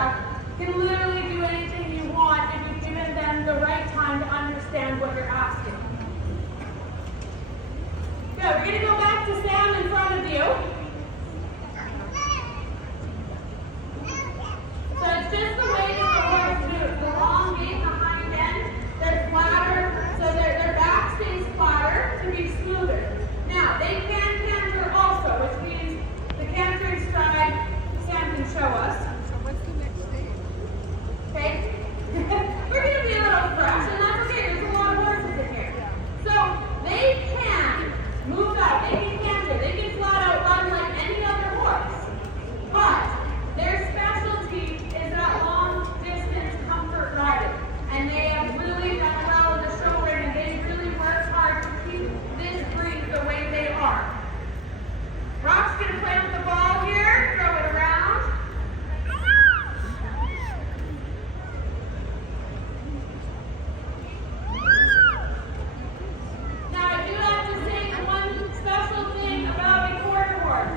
etc., can literally do anything you want if you've given them the right time to understand what you're asking. Good, we're going to go back to Sam in front of you. So it's just the way that the horse moves. The long gait and the hind end, they're flatter, so their back stays flatter to be smoother. Now, they can canter also, which means the cantering stride, Sam can show us. So what's the next stage? Okay? We're going to be a little fresh, and that's okay. There's a lot of horses in here. So they can move out, they can canter, they can flat out run like any other horse. But their specialty is that long distance comfort riding. And they have really done well in the show ring, and they really work hard to keep this breed the way they are. Rock's going to play with the ball here, throw it around. Now, I do have to say that one special thing about a quarter horse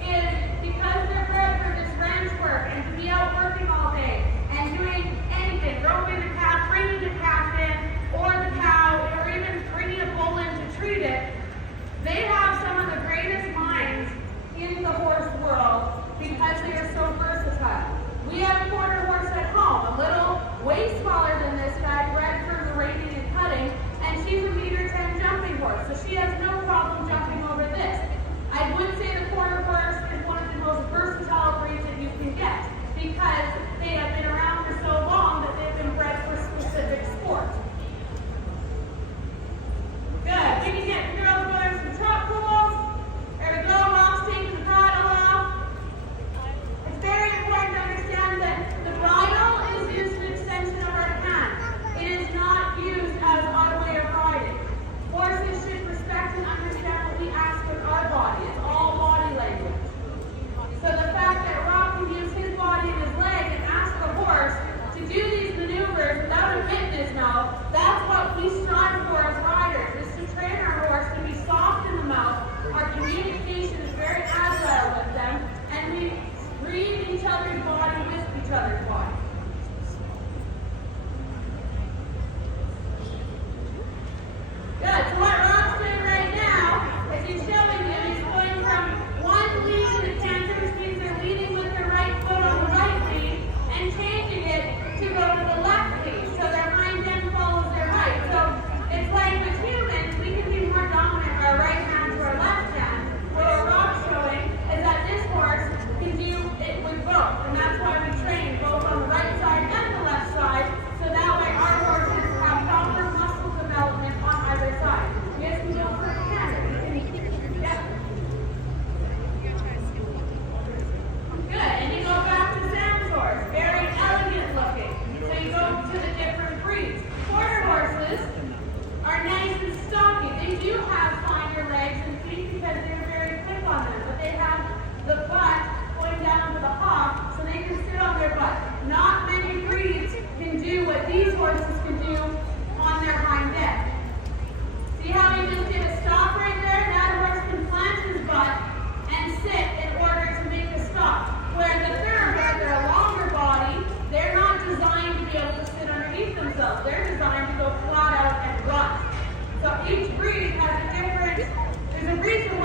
is because they're bred for this ranch work and to be out working all day and doing anything, roping the calf, bringing the calf in, or the cow, or even bringing a bull in to treat it, they have some of the greatest minds in the horse world because they are so versatile. We have a quarter horse at home, a little way smaller than this guy, bred for the reining and cutting, and she's a 1.10 jumping horse, so she has no problem jumping over this. I would say the quarter horse is one of the most versatile breeds that you can get because they have been around for so long that they've been bred for specific sports. Good. We can get the girls going some trot pools. There we go. Rock's taking the bridle off. It's very important to understand that the bridle is used an extension of our hand. It is not used as our way of riding. Horses should respect and understand what we ask with our body. It's all body language. So the fact that Rock can use his body and his leg and ask the horse to do these maneuvers without a witness now, that's what we strive for as riders, is to train our horse to be soft in the mouth. Our communication is very agile with them, and we read each other's body with each other's body. Good. So what Rock's doing right now is he's showing you he's going from one lead in the canter, which means they're leading with their right foot on the right lead, and changing it to go to the left lead. So their hind end follows their right. So it's like with humans, we can be more dominant with our right hand to our left hand. What Rock's showing is that this horse can do it with both. And that's why we train both on the right side and the left side. So that way our horses have proper muscle development on either side. Yes, we go for a canter. Yeah. Good. And you go back to Sam's horse. Very elegant looking. So you go to the different breeds. Quarter horses are nice and stocky. They do have finer legs and feet because they're very quick on them. But they have the butt going down to the hock so they can sit on their butt. Not many breeds can do what these horses can do on their hind end. See how he just did a stop right there? That horse can plant his butt and sit in order to make a stop. Where the thoroughbred, they're a longer body, they're not designed to be able to sit underneath themselves. They're designed to go flat out and run. So each breed has a different, there's a reason